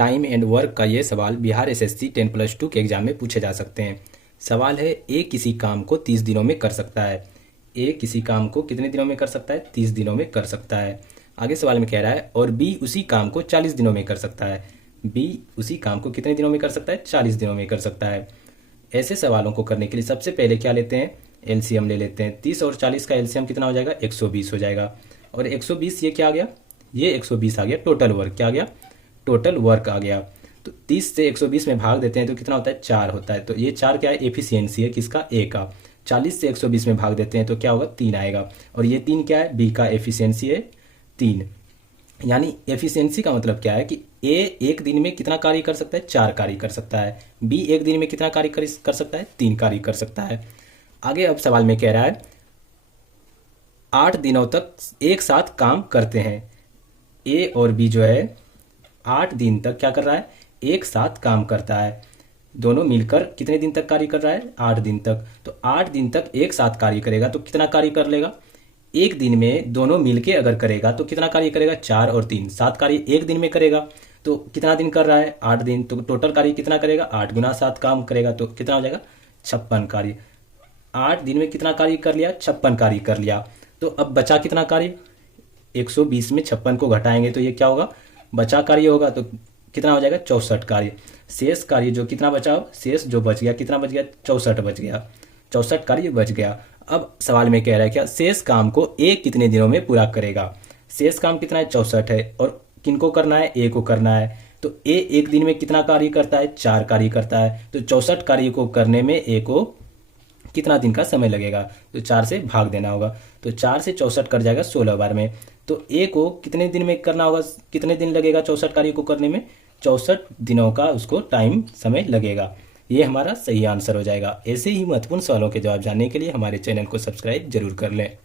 Time and work का ये सवाल बिहार एसएससी 10+2 के एग्जाम में पूछे जा सकते हैं। सवाल है, ए किसी काम को 30 दिनों में कर सकता है। ए किसी काम को कितने दिनों में कर सकता है? 30 दिनों में कर सकता है। आगे सवाल में कह रहा है, और बी उसी काम को 40 दिनों में कर सकता है। बी उसी काम को कितने दिनों में कर सकता है? 40 दिनों में कर सकता है। ऐसे सवालों को करने के लिए सबसे पहले क्या लेते हैं? एलसीएम ले लेते हैं। 30 और 40 का एलसीएम कितना हो जाएगा? 120 हो जाएगा। और 120 ये क्या आ गया? ये 120 आ गया। टोटल वर्क क्या आ गया? टोटल वर्क आ गया। तो 30 से 120 में भाग देते हैं तो कितना होता है? 4 होता है। तो ये 4 क्या है? एफिशिएंसी है किसका? ए का। 40 से 120 में भाग देते हैं तो क्या होगा? 3 आएगा। और ये 3 क्या है? बी का एफिशिएंसी है 3। यानी एफिशिएंसी का मतलब क्या है कि ए एक दिन में कितना कार्य कर सकता है? 4 कार्य कर सकता है। बी एक दिन में कितना कार्य कर सकता है? 3 कार्य कर सकता है। आगे अब सवाल में कह रहा है 8 दिनों तक एक साथ काम करते हैं। ए और बी जो है 8 दिन तक क्या कर रहा है? एक साथ काम करता है। दोनों मिलकर कितने दिन तक कार्य कर रहा है? 8 दिन तक। तो 8 दिन तक एक साथ कार्य करेगा तो कितना कार्य कर लेगा? एक दिन में दोनों मिलके अगर करेगा तो कितना कार्य करेगा? 4 और 3 7 कार्य एक दिन में करेगा। तो कितना दिन कर रहा है? 8 दिन। तो टोटल कार्य कितना करेगा? 8 गुना 7 काम करेगा तो कितना हो जाएगा? 56 कार्य। 8 दिन में कितना कार्य कर लिया? 56 कार्य कर लिया। तो अब बचा कितना कार्य? 120 में 56 को घटाएंगे तो ये क्या होगा? बचा कार्य होगा। तो कितना हो जाएगा? 64 कार्य। शेष कार्य जो कितना बचा? शेष जो बच गया कितना बच गया? 64 बच गया। 64 कार्य बच गया। अब सवाल में कह रहा है क्या? शेष काम को ए कितने दिनों में पूरा करेगा? शेष काम कितना है? 64 है। और किनको करना है? ए को करना है। तो ए एक दिन में कितना कार्य करता है? 4 कार्य करता है। तो 64 कार्य को करने में ए को कितना दिन का समय लगेगा? तो 4 से भाग देना होगा। तो 4 से 64 कट जाएगा 16 बार में। तो ए को कितने दिन में करना होगा? कितने दिन लगेगा 64 कार्य को करने में? 64 दिनों का उसको टाइम समय लगेगा। ये हमारा सही आंसर हो जाएगा। ऐसे ही महत्वपूर्ण सवालों के जवाब जानने के लिए हमारे चैनल को सब्सक्राइब जरूर कर लें।